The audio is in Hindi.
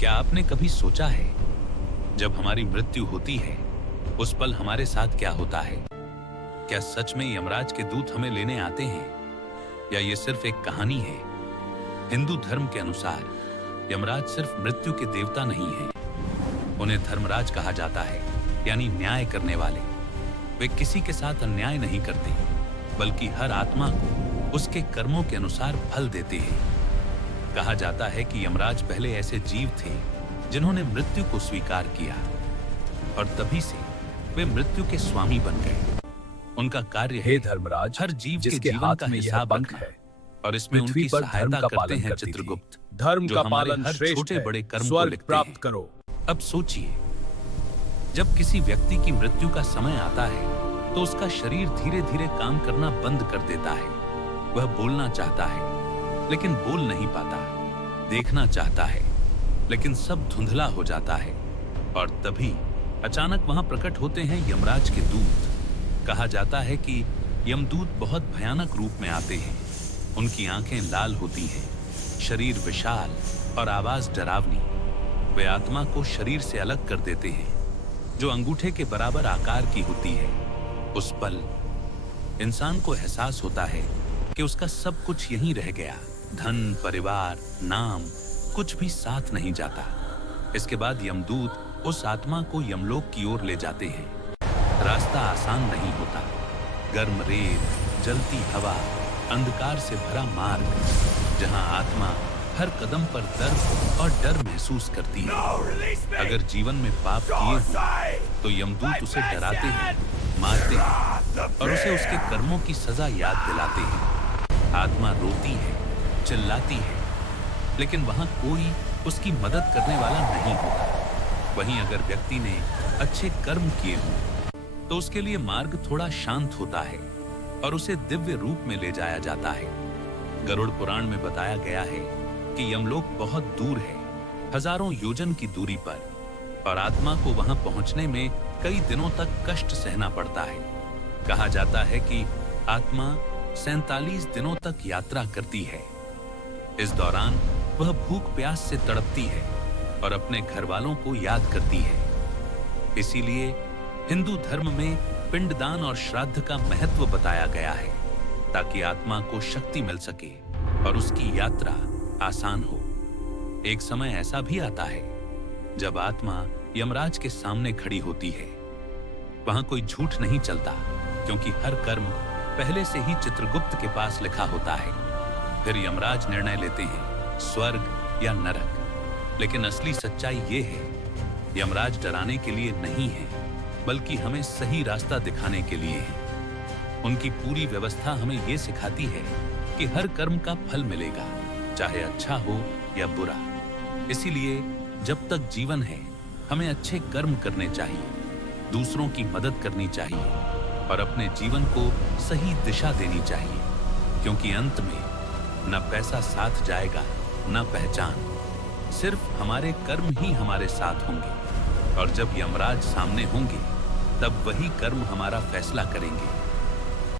क्या आपने कभी सोचा है जब हमारी मृत्यु होती है उस पल हमारे साथ क्या होता है? क्या सच में यमराज के दूत हमें लेने आते हैं या ये सिर्फ एक कहानी है? हिंदू धर्म के अनुसार यमराज सिर्फ मृत्यु के देवता नहीं है। उन्हें धर्मराज कहा जाता है, यानी न्याय करने वाले। वे किसी के साथ अन्याय नहीं करते, बल्कि हर आत्मा को उसके कर्मों के अनुसार फल देते हैं। कहा जाता है कि यमराज पहले ऐसे जीव थे जिन्होंने मृत्यु को स्वीकार किया और तभी से वे मृत्यु के स्वामी बन गए। उनका कार्य है धर्मराज, हर जीव के जिसके जीवन हाथ का में यह हिसाब पंख रखना है, और इसमें पृथ्वी उनकी पर सहायता धर्म का करते पालन हैं करती थी। चित्रगुप्त, धर्म जो का हमारे पालन हर श्रेष्ठ छोटे है, बड़े कर्म को स्वर्ग लिखते प्राप्त हैं। करो। अब सोचिए, जब किसी व्यक्ति की मृत्यु का समय आता है तो उसका शरीर धीरे धीरे काम करना बंद कर देता है। वह बोलना चाहता है लेकिन बोल नहीं पाता, देखना चाहता है लेकिन सब धुंधला हो जाता है। और तभी अचानक वहां प्रकट होते हैं यमराज के दूत। कहा जाता है कि यमदूत बहुत भयानक रूप में आते हैं। उनकी आंखें लाल होती हैं, शरीर विशाल और आवाज डरावनी। वे आत्मा को शरीर से अलग कर देते हैं, जो अंगूठे के बराबर आकार की होती है। उस पल इंसान को एहसास होता है कि उसका सब कुछ यहीं रह गया। धन, परिवार, नाम, कुछ भी साथ नहीं जाता। इसके बाद यमदूत उस आत्मा को यमलोक की ओर ले जाते हैं। रास्ता आसान नहीं होता। गर्म रेत, जलती हवा, अंधकार से भरा मार्ग, जहां आत्मा हर कदम पर दर्द और डर महसूस करती है। अगर जीवन में पाप किए हो तो यमदूत उसे डराते हैं, मारते हैं और उसे उसके कर्मों की सजा याद दिलाते हैं। आत्मा रोती है, चिल्लाती है, लेकिन वहां कोई उसकी मदद करने वाला नहीं होता। वहीं अगर व्यक्ति ने अच्छे कर्म किए हों तो उसके लिए मार्ग थोड़ा शांत होता है और उसे दिव्य रूप में ले जाया जाता है। गरुड़ पुराण में बताया गया है कि यमलोक बहुत दूर है, हजारों योजन की दूरी पर, और आत्मा को वहां पहुंचने में कई दिनों तक कष्ट सहना पड़ता है। कहा जाता है कि आत्मा 47 दिनों तक यात्रा करती है। इस दौरान वह भूख प्यास से तड़पती है और अपने घर वालों को याद करती है। इसीलिए हिंदू धर्म में पिंडदान और श्राद्ध का महत्व बताया गया है, ताकि आत्मा को शक्ति मिल सके और उसकी यात्रा आसान हो। एक समय ऐसा भी आता है जब आत्मा यमराज के सामने खड़ी होती है। वहां कोई झूठ नहीं चलता, क्योंकि हर कर्म पहले से ही चित्रगुप्त के पास लिखा होता है। फिर यमराज निर्णय लेते हैं, स्वर्ग या नरक। लेकिन असली सच्चाई ये है, यमराज डराने के लिए नहीं है, बल्कि हमें सही रास्ता दिखाने के लिए है। उनकी पूरी व्यवस्था हमें ये सिखाती है कि हर कर्म का फल मिलेगा, चाहे अच्छा हो या बुरा। इसीलिए जब तक जीवन है हमें अच्छे कर्म करने चाहिए, दूसरों की मदद करनी चाहिए और अपने जीवन को सही दिशा देनी चाहिए, क्योंकि अंत में न पैसा साथ जाएगा, न पहचान। सिर्फ हमारे कर्म ही हमारे साथ होंगे, और जब यमराज सामने होंगे तब वही कर्म हमारा फैसला करेंगे।